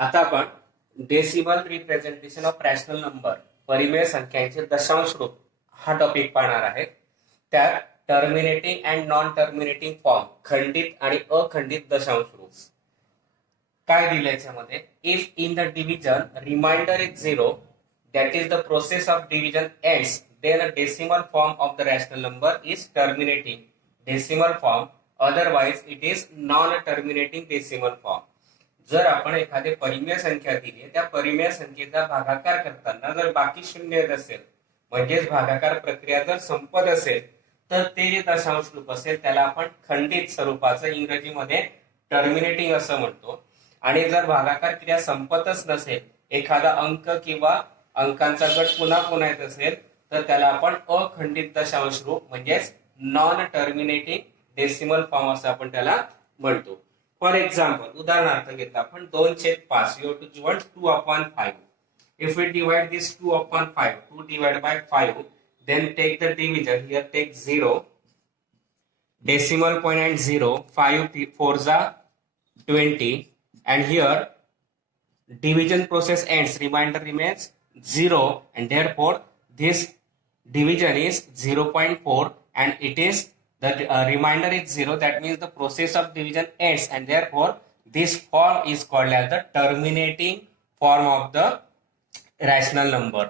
आता आपण decimal representation of rational number परिमेय संख्यांचे दशांश रूप हा टॉपिक पाहणार आहे. त्यात terminating and non terminating form खंडित आणि अखंडित दशांश रूप काय दिलं याच्यामध्ये. If in the division remainder is 0 that is the process of division ends, then a decimal form of the rational number is terminating decimal form, otherwise it is non-terminating decimal form. जर आपण एखादी परिमेय संख्या दिली त्या परिमेय संख्येचा भागाकार करताना जर बाकी शून्य येत असेल म्हणजेच भागाकार प्रक्रिया जर संपत असेल तर ते जे दशांश रूप असेल त्याला आपण खंडित स्वरूपाचं इंग्रजीमध्ये टर्मिनेटिंग असं म्हणतो. आणि जर भागाकार क्रिया संपतच नसेल एखादा अंक किंवा अंकांचा गट पुन्हा पुन्हा येत असेल तर त्याला आपण अखंडित दशांश रूप म्हणजेच नॉन टर्मिनेटिंग डेसिमल फॉर्म असं आपण त्याला म्हणतो. फॉर एक्झाम्पल उदाहरणार्थ घेतला आपण 2/5 you to divide 2/5. If we divide this 2/5 2 divided by 5 then take the division. Here take 0 decimal point and 0 5 4 20 and here division process ends, remainder remains 0 and therefore this division is 0.4 and it is the remainder is 0, that means the process of division ends and therefore this form is called as the terminating form of the rational number.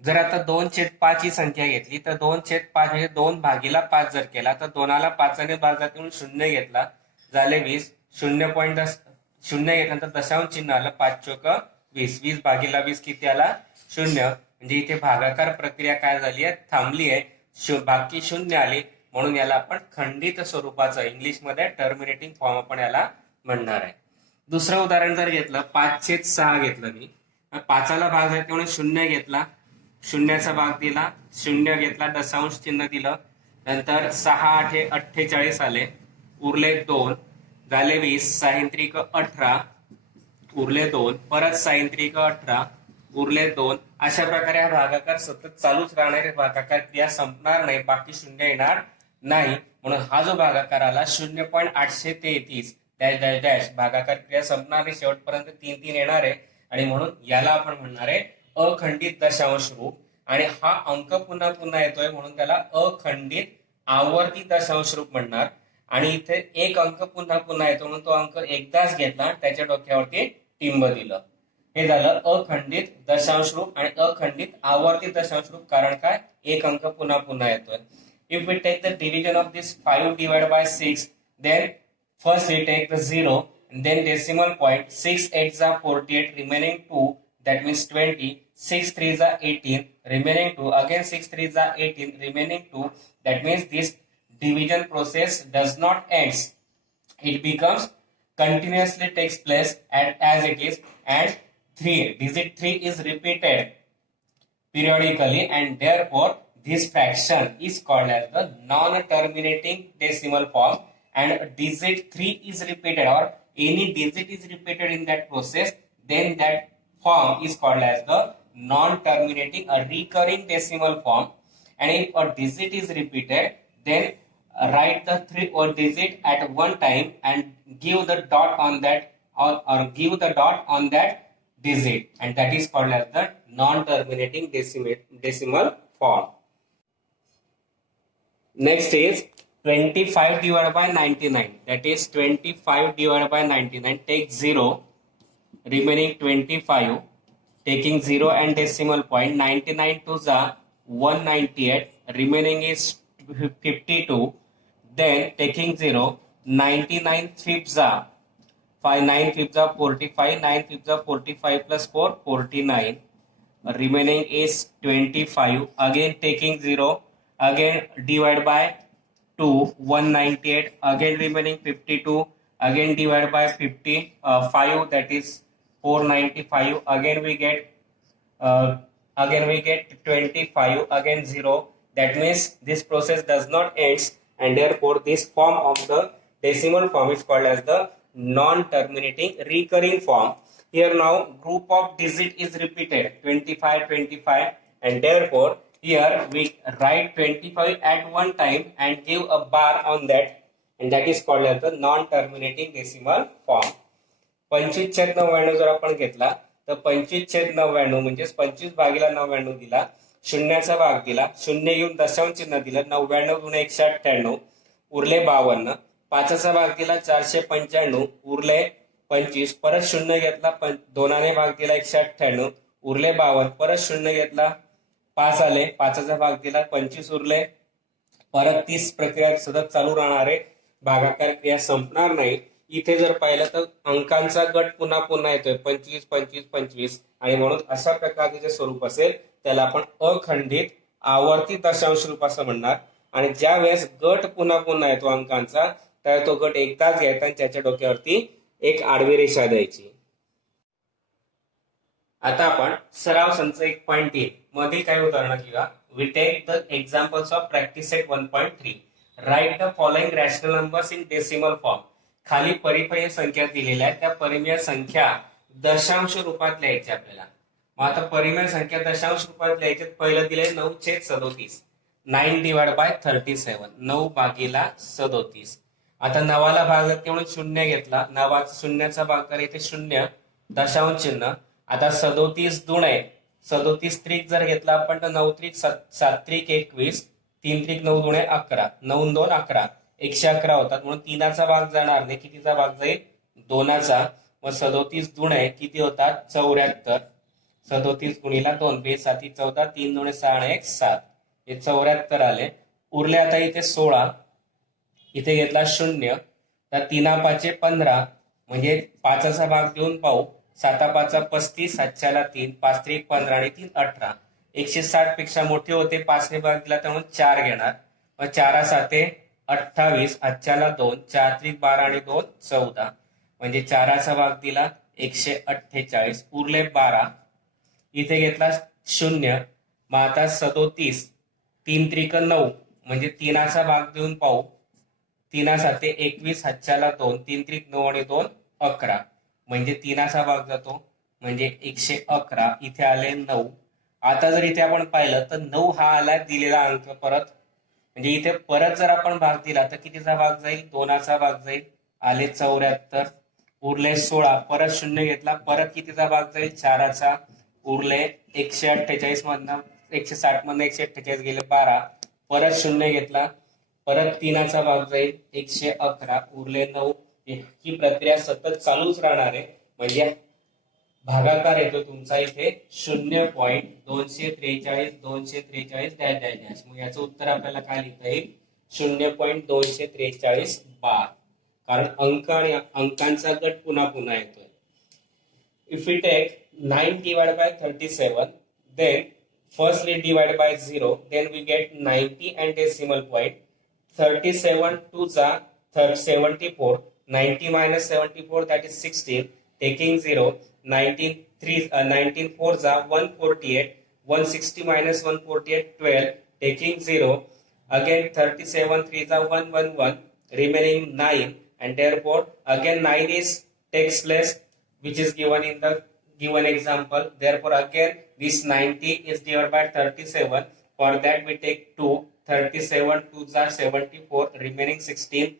जर आता 2/5 ही संख्या घेतली तर 2/5 म्हणजे 2 भागीला 5 जर केला तर 2ला 5 ने भागात येऊन 0 घेतला झाले 20. 0.10 0 घेतल्यानंतर दशांश चिन्ह आलं 5 चोक 20. 20 भागीला 20 किती आला 0. म्हणजे इथे भागाकार प्रक्रिया काय झाली आहे थांबली आहे. बाकी 0 आले म्हणून याला आपण खंडित स्वरूपाचं इंग्लिश मध्ये टर्मिनेटिंग फॉर्म आपण याला म्हणणार आहे. दुसरं उदाहरण जर घेतलं 5/6 घेतलं मी 5ला भाग जायचं म्हणून 0 घेतला 0चा भाग दिला 0 घेतला दशांश चिन्ह दिलं नंतर 6 8 48 आले उरले 2 झाले 20. 6 18 उरले 2 परत 6 18 उरले 2. अशा प्रकारे हा भागाकार सतत चालूच राहणारे भागाकार क्रिया संपणार नाही बाकी 0 येणार नाही म्हणून हा जो भागाकार आला 0.833 डॅश डॅश डॅश भागाकार क्रिया संपणार नाही शेवटपर्यंत 3 3 येणार आहे आणि म्हणून याला आपण म्हणणार आहे अखंडित दशांश रूप. आणि हा अंक पुन्हा पुन्हा येतोय म्हणून त्याला अखंडित आवर्ती दशांश रूप म्हणणार. आणि इथे एक अंक पुन्हा पुन्हा येतो म्हणून तो अंक एकदाच घेतला त्याच्या डोक्यावरती टिंब दिलं. हे झालं अखंडित दशांश रूप आणि अखंडित आवर्ती दशांश रूप. कारण काय एक अंक पुन्हा पुन्हा येतोय. If we take the division of this 5 divided by 6 then first we take the 0 and then decimal point. 6 8 48 remaining 2 that means 20. 6 3 18 remaining 2 again 6 3 18 remaining 2 that means this division process does not ends, it becomes continuously takes place as it is and 3 digit 3 is repeated periodically and therefore this fraction is called as the non-terminating decimal form. And digit 3 is repeated or any digit is repeated in that process then that form is called as the non-terminating a recurring decimal form. And if a digit is repeated then write the 3 or digit at one time and give the dot on that or give the dot on that digit and that is called as the non-terminating decimal form. Next is 25 divided by 99, that is 25 divided by 99. Take 0 remaining 25 taking 0 and decimal point. 99 to the 198 remaining is 52. Then taking 0 99 fifths are 5 9 fifths are 45 9 fifths are 45 plus 4 49 remaining is 25. Again taking 0 again divide by 2 198 again remaining 52 again divide by 5 that is 495 again we get 25 again 0. That means this process does not ends and therefore this form of the decimal form is called as the non-terminating recurring form. Here now group of digit is repeated 25 25 and therefore here we write 25 at one time and give a bar on that and that is called as the non-terminating decimal form. 25/99 जर आपण घेतला तर 25/99 म्हणजेच 25/99 दिला, शून्याचा भाग दिला, शून्य येऊन दशांश चिन्ह दिलं, 99 गुणे 198 उरले 52, पाचाचा भाग दिला 495 उरले 25, परत शून्य घेतला, दोनाने भाग दिला 198 उरले 52, परत शून्य घेतला 5 आले, पाचाचा भाग दिला 25 उरले, परत 30 प्रक्रिया सतत चालू राहणार आहे, भागाकार क्रिया संपणार नाही. इथे जर पाहिलं तर अंकांचा गट पुन्हा पुन्हा येतोय 25 25 25, आणि म्हणून अशा प्रकारचे जे स्वरूप असेल त्याला आपण अखंडित आवर्ती दशांश रूप असं म्हणणार. आणि ज्या वेळेस गट पुन्हा पुन्हा येतो अंकांचा, तर तो गट एकदाच घ्यायचा आणि त्याच्या डोक्यावरती एक आडवी रेषा द्यायची. आता आपण सराव संच 1.3 मधील काही उदाहरणं घेऊया. We take the examples of practice set 1.3. Write the following rational numbers in decimal form. खाली परिमेय संख्या दिलेल्या आहेत, त्या परिमेय संख्या दशांश रूपात लिहायच्या आपल्याला. मग आता परिमेय संख्या दशांश रूपात लिहायचे. पहिलं दिले 9/37, 9/37, 9/37. आता नवाला भाग जाते म्हणून शून्य घेतला, नवाचा शून्याचा भाग करायचे शून्य, दशांश चिन्ह. आता 37 दुणे 37 त्रिक जर घेतला आपण तर 9 त्रिक 7 त्रिक 21, 3 त्रिक 9 दुणे 11, 9 2 11, 111 होतात, म्हणून 3चा भाग जाणार नाही. कितीचा भाग जाईल? 2चा. मग 37 दुणे किती होतात? 74. 37 गुणिला 2 बे 7 14, 3 दुणे 6 1 7, हे 74 आले. उरले आता इथे 16, इथे घेतला शून्य, तर 3 15, म्हणजे 5चा भाग देऊन पाहू. 7 5 35, 7 3, 5 3 15 आणि 3 18, 160 पेक्षा मोठे होते. 5 ने भाग दिला त्यामुळे 4 घेणार. मग 4 7 28, 2, 4 3 12 आणि 2 14, म्हणजे 4चा भाग दिला 148, उरले 12. इथे घेतला शून्य, मग आता 37, 3 त्रिक 9, म्हणजे 3चा भाग देऊन पाहू. 3 7 21, 2, 3 त्रिक 9 आणि 2 11, म्हणजे 3चा भाग जातो, म्हणजे 111. इथे आले 9. आता जर इथे आपण पाहिलं तर 9 हा आला दिलेला अंक परत, म्हणजे इथे परत जर आपण भाग दिला तर कितीचा भाग जाईल? 2चा भाग जाईल, आले 74. उरले 16, परत शून्य घेतला, परत कितीचा भाग जाईल? 4चा, उरले 148 मधनं 160 मधनं 148 गेले 12, परत शून्य घेतला, परत 3चा भाग जाईल 111, उरले 9. ही प्रक्रिया सतत चालूच राहणार आहे, म्हणजे भागाकार येतो तुमचा इथे 0.243 243 डॅश डॅश डॅश. मग याचं उत्तर आपल्याला काय लिहिता येईल? 0.243 बार, कारण अंक आणि अंकांचा गट पुन्हा पुन्हा येतोय. If we take 9/37, then firstly divide by 0, then we get 90 and decimal point. 37 2s are 74, 90 minus 74, that is 16, taking 0, 19 4s are 148, 160 minus 148 12, taking 0, again 37 3s are 111, remaining 9, and therefore again 9 is takes place, which is given in the given example. Therefore again this 90 is divided by 37. For that we take 2. 37 2s are 74, remaining 16.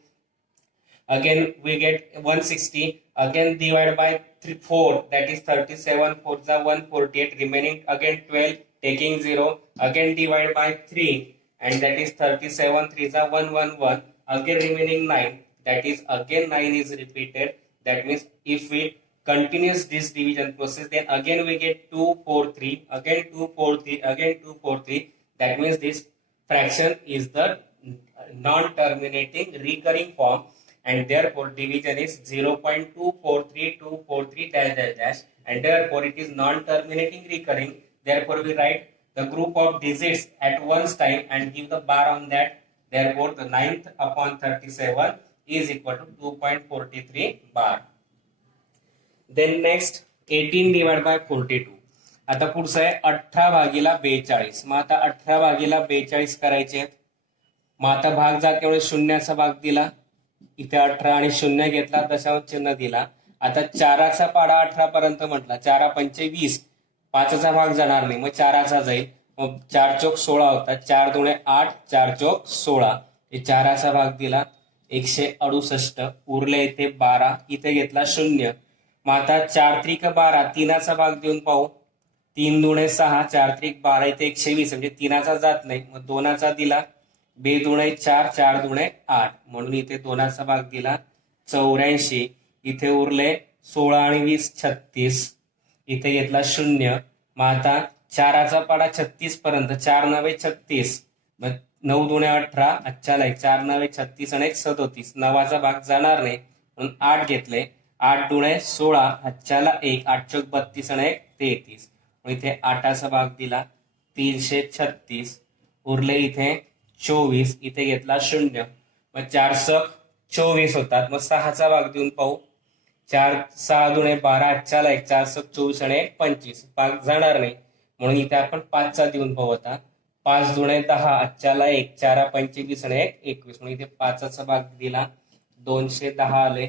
Again we get 160. Again divided by 4, that is 37 4s are 148, remaining again 12, taking 0. Again divided by 3, and that is 37 3s are 111. Again remaining 9, that is again 9 is repeated. That means if we continues this division process, then again we get 2 4 3, again 2 4 3, again 2 4 3. That means this fraction is the non-terminating recurring form, and therefore division is 0.243243 dash dash dash, and therefore it is non-terminating recurring. Therefore we write the group of digits at one's time and give the bar on that. Therefore the 9th upon 37 is equal to 2.43 bar. Then next 18 divided by 42. आता पुढचं आहे 18/42. मग आता 18/42 करायचे. मग आता भाग जाते शून्याचा भाग दिला, इथे 18 आणि शून्य घेतला, दशांश चिन्ह दिला. आता 4चा पाडा 18 पर्यंत म्हटला, 4 5 20, 5चा भाग जाणार नाही, मग 4चा जाईल. मग 4 चौक 16 होता, 4 दुणे 8, 4 चौक 16, 4चा भाग दिला 168, उरले इथे 12, इथे घेतला शून्य, मग आता 4 त्रिक 12, तीनाचा भाग देऊन पाहू. 3 दुणे 6, 4 त्रिक 12, इथे 120, म्हणजे तीनाचा जात नाही. मग दोनाचा दिला, 2 दुणे 4, 4 दुणे 8, म्हणून इथे दोनाचा भाग दिला 84. इथे उरले 16 आणि 20 36, इथे घेतला 0. मग आता 4चा पाडा 36 पर्यंत, 4 नवे 36, मग 9 दुणे 18, अच्छाला 4 नवे 36 आणि 1 37, 9चा भाग जाणार नाही म्हणून 8 घेतले. 8 दुणे 16, अच्छाला 1, 8 चौक 32 आणि 1 33, मग इथे 8चा भाग दिला 336. उरले इथे 24, इथे घेतला 0. मग 4 सक 24 होतात. मग 6चा भाग देऊन पाहू. 4 6 दुणे 12, अच्छाला 1, 4 सक 24 आणि 1 25, भाग जाणार नाही म्हणून इथे आपण 5चा देऊन पाहू. आता 5 दुणे 10, अच्छाला 1, 4 25 आणि 1 21, म्हणून इथे 5चा भाग दिला 210 आले.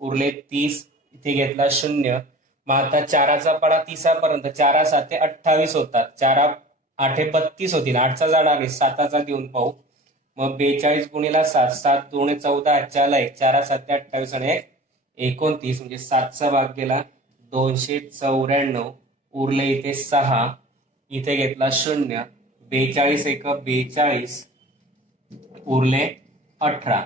उरले 30, इथे घेतला 0. मग आता 4चा पाडा 30 पर्यंत, 4 7 28 होतात. 4 8 32 होतील, 8चा जाणार नाही, 7चा देऊन पाहू. मग 42 गुणिला 7, 7 दुणे 14, अच्छाला 1, 4 7 28 आणि 1 29, म्हणजे 7चा भाग गेला 294. उरले इथे 6, इथे घेतला 0. 42 1 42, उरले 18.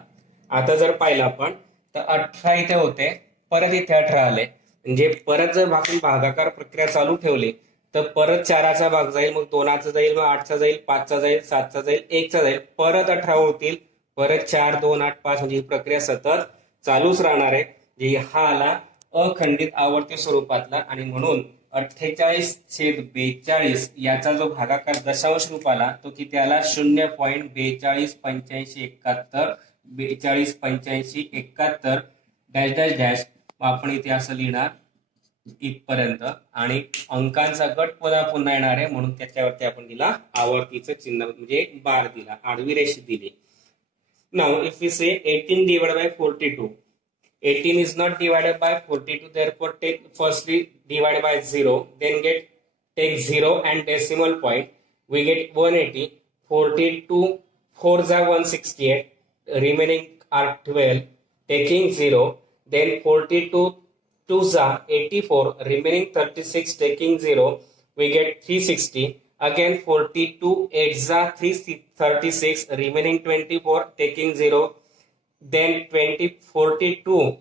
आता जर पाहिलं आपण तर 18 इथे होते, परत इथे 18 आले, म्हणजे परत जर भागाकार प्रक्रिया चालू ठेवली तर परत 4चा भाग जाईल, मग 2चा जाईल, मग 8चा जाईल, 5चा जाईल, 7चा जाईल, 1चा जाईल, परत 18 होतील, परत 4 2 8 5, म्हणजे ही प्रक्रिया सतत चालूच राहणार आहे. जे हा आला अखंडित आवर्ती स्वरूपातला, आणि म्हणून 48/42 याचा जो भागाकार दशांश रूप आला तो किती आला? 0.428571, 428571 डॅश डॅश डॅश. आपण इथे असं लिहिणार इथपर्यंत, आणि अंकांचा गट पुन्हा पुन्हा येणार आहे म्हणून त्याच्यावरती आपण दिला आवर्तीचं चिन्ह, म्हणजे एक बार दिला, आडवी रेष दिली. Now if we say 18 divided by 42, 18 is not divided by 42, therefore take firstly divide by 0, then take 0 and decimal point, we get 180. 42 4 is 168, remaining are 12, taking 0, then 42 2 is 84, remaining 36, taking 0, we get 360. Again 42 8 is 336, remaining 24, taking 0, then 42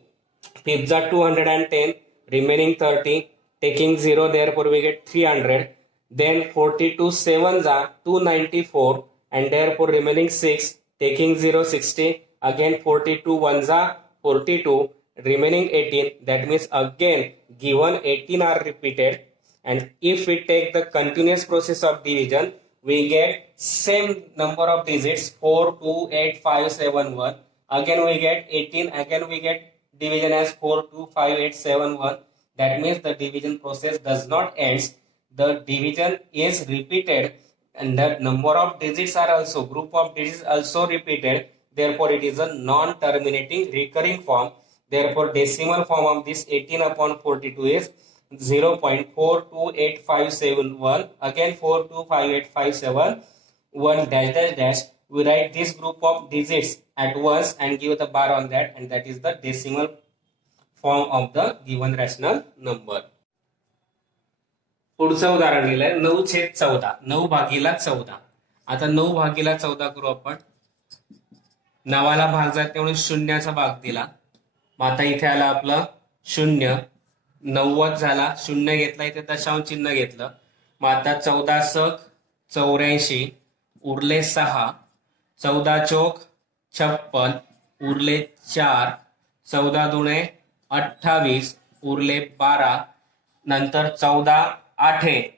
5 are 210, remaining 30, taking 0, therefore we get 300. Then 42 7 are 294, and therefore remaining 6, taking 0 60. Again 42 1 are 42, remaining 18, that means again given 18 are repeated, and if we take the continuous process of division, we get same number of digits 4 2 8 5 7 1. Again we get 18, again we get division as 4 2 5 8 7 1. That means the division process does not end, the division is repeated, and the number of digits are also, group of digits also repeated, therefore it is a non-terminating recurring form. Therefore decimal form of this 18/42 is 0.428571. Again 4258571 dash dash dash. We write this group of digits at once and give the bar on that, and that is the decimal form of the given rational number. पुढचं उदाहरण लिहिलंय 9/14, 9/14. आता 9/14 करू आपण. 9ला भाग जाते म्हणून 0चा भाग दिला. मग आता इथे आला आपलं 0, 90 झाला, 0 घेतला, इथे दशांश चिन्ह घेतलं. मग आता 14 सक 84, उरले 6, 14 चौक 56, उरले 4, 14 दुणे 28, उरले 12, नंतर 14 8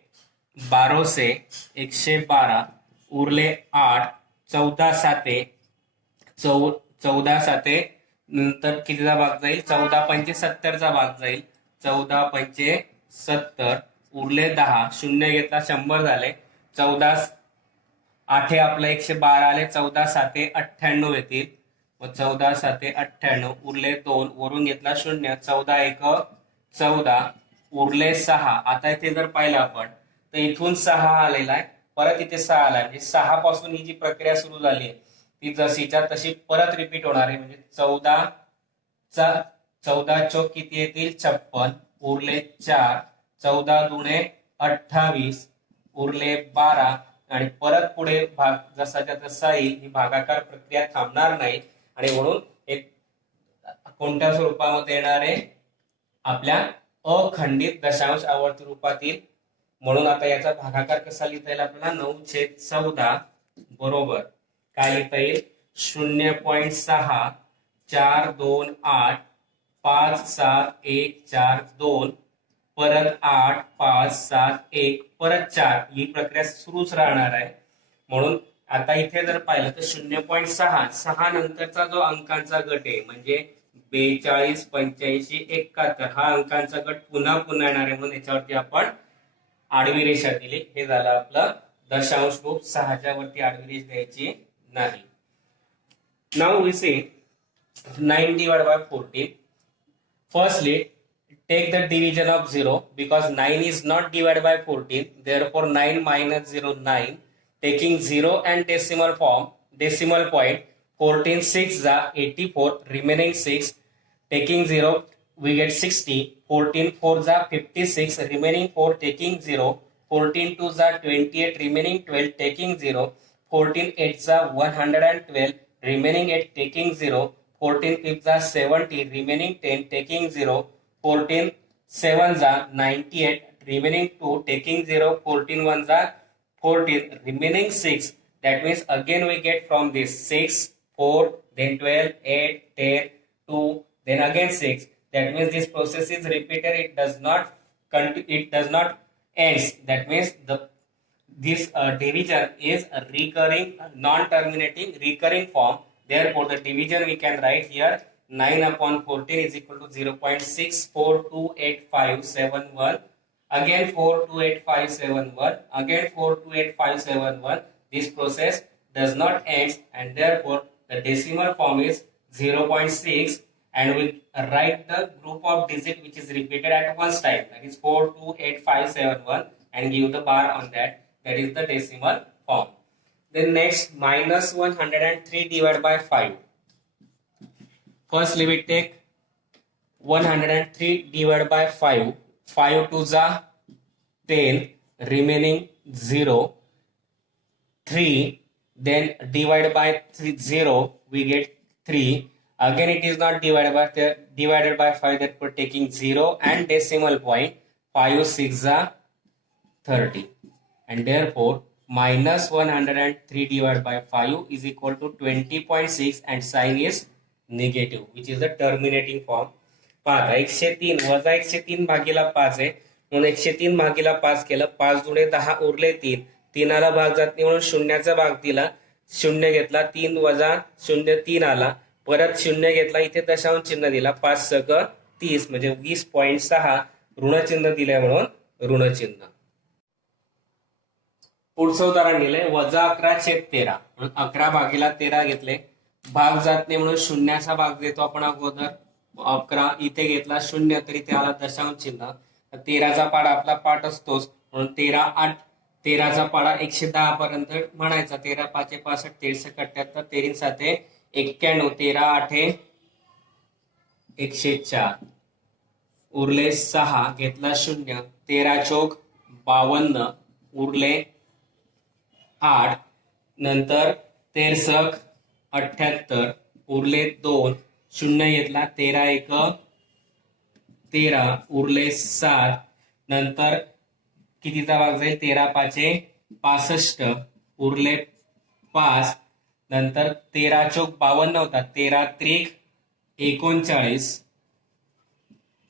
12 112, उरले 8, 14 7 14 7, नंतर कितीचा भाग जाईल? 14 पंचे 70चा भाग जाईल, 14 पंचे 70, उरले 10, 0 घेतला 100 झाले, 14 8 आपलं 112 आले, 14 7 98 येतील, मग 14 7 98, उरले 2, वरून घेतला 0, 14 1 14, उरले 6. आता इथे जर पाहिलं आपण तर इथून 6 आलेला आहे, परत इथे 6 आलाय, म्हणजे 6 पासून ही जी प्रक्रिया सुरू झाली आहे ती जशीच्या तशी परत रिपीट होणार आहे. म्हणजे 14 चा 14 चौक किती येतील 56, उरले 4, 14 दुणे 28, उरले 12 आणि परत पुढे भाग जसाच्या तसा येईल. ही भागाकार प्रक्रिया थांबणार नाही आणि म्हणून एक कोणत्या स्वरूपामध्ये येणार आहे आपल्या अखंडित दशांश आवर्ती रूपातील. म्हणून आता याचा भागाकार कसा लिहिता येईल आपल्याला 9/14 बरोबर काय लिहिता येईल 0.6 4 2 8 5 7 1 4 2 परत 8 5 7 1 परत 4 ही प्रक्रिया सुरूच राहणार आहे. म्हणून आता इथे जर पाहिलं तर 0.6 नंतरचा जो अंकांचा गट आहे म्हणजे 42 85 71 हा अंकांचा गट पुन्हा येणार आहे. म्हणून याच्यावरती आपण आडवी रेषा दिली. हे झालं आपलं दशांश रूप. 6च्या वरती आडवी रेष द्यायची नाही. Now we see 9 divided by 14. Firstly, take the division of 0 because 9 is not divided by 14. Therefore, 9 minus 0, 9. Taking 0 and decimal point, 14 6 is 84, remaining 6. Taking 0, we get 60. 14 4 is 56, remaining 4. Taking 0, 14 2 is 28, remaining 12. Taking 0, 14 8 is 112, remaining 8. Taking 0, 14 5 is 70, remaining 10. Taking 0, 14 7 is 98, remaining 2. Taking 0, 14 1 is 14, remaining 6. That means again we get from this 6, 4, then 12, 8, 10, 2, then again 6. That means this process is repeated. It does not ends. That means this division is a recurring, non-terminating, recurring form. Therefore, the division we can write here 9/14 is equal to 0.642857 again 428571 again 428571. This process does not end and therefore the decimal form is 0.6 and we write the group of digit which is repeated at once time, that is 428571, and give the bar on that. That is the decimal form. Then next minus 103 divided by 5. Firstly we take 103 divided by 5. 5 2s are 10, remaining 0. 3, then divided by 0 we get 3. Again it is not divided by 5, therefore taking 0 and decimal point. 5 6 are 30 and therefore minus 103 divided by 5 is equal to 20.6 and sign is negative, which is the terminating form. पहा 103 वजा 103 भागीला 5 आहे म्हणून 103 भागीला 5 केलं. 5 दुणे 10 उरले 3. 3 भाग जात नाही म्हणून शून्याचा भाग दिला. 0 घेतला 3 वजा 0 3 आला. परत 0 घेतला इथे दशांश चिन्ह दिला. 5 सक 30 म्हणजे 20.6 ऋण चिन्ह दिलंय म्हणून ऋण चिन्ह. पुढचं उदाहरण दिलंय वजा 11/13 म्हणून 11 भागीला 13 घेतले. भाग जात नाही म्हणून शून्याचा भाग देतो आपण अगोदर. 11 इथे घेतला 0 तरी त्याला दशांश चिन्ह. 13चा पाडा आपला पाठ असतोच म्हणून 13 8 13चा पाडा 110 पर्यंत म्हणायचा. 13 5 65 13 78 13 7 91 13 8 104 उरले 6 घेतला 0. 13 चौक 52 उरले 8 नंतर 13 78 उरले 2. 0 घेतला 13 1 13 उरले 7 नंतर कितीचा भाग जाईल 13 5 65 उरले 5 नंतर 13 चौक 52 होता. 13 त्रिक 39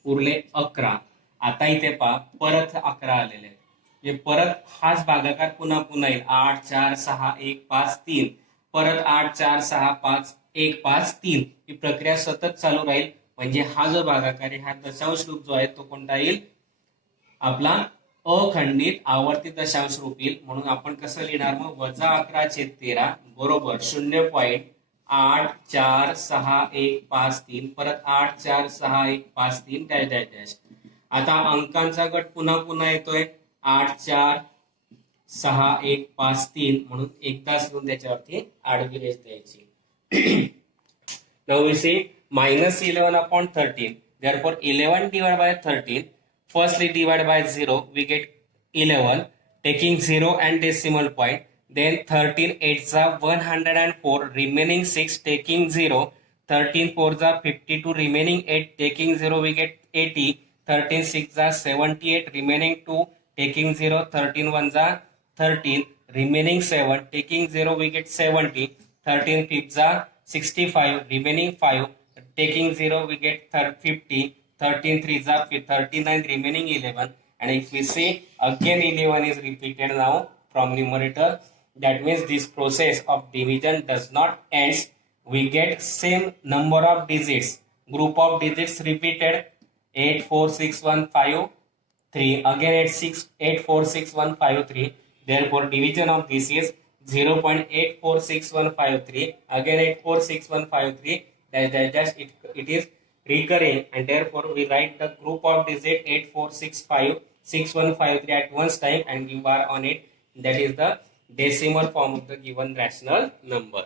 उरले 11. आता इथे पहा परत 11 आलेले म्हणजे परत हाच भागाकार पुन्हा येईल. 8 4 6 1 5 3 परत 8 4 6 5 1 5 3 ही प्रक्रिया सतत चालू राहील. म्हणजे हा जो भागाकार आहे हा दशांश रूप जो आहे तो कोणता येईल आपला अखंडित आवर्ती दशांश रूप येईल. म्हणून आपण कसं लिहिणार मग वजा 11/13 बरोबर 0.846153 परत 8 4 6 1 5 3 डॅश डॅश डॅश. आता अंकांचा गट पुन्हा येतोय 8 4 6 1 5 3 म्हणून एकदाच घेऊन त्याच्यावरती आडवी रेष द्यायची. Now we see minus 11/13 Therefore 11 divided by 13, firstly divide by 0, we get 11, taking 0 and decimal point. Then 13 8s are 104, remaining 6 taking 0. 13 4s are 52, remaining 8 taking 0, we get 80. 13 6s are 78, remaining 2 taking 0. 13 1s are 13, remaining 7 taking 0, we get 70. 13 fifths are 65, remaining 5 taking 0, we get 50. 13 threes are 39, remaining 11. And if we see again 11 is repeated now from numerator, that means this process of division does not end. We get same number of digits, group of digits repeated, 8 4 6 1 5 3, again 8 4 6 1 5 3. Therefore division of this is 0.846153, again 846153. Just it is recurring, and therefore we write the group of digit 84656153 at one time and give bar on it. That is the decimal form of the given rational number.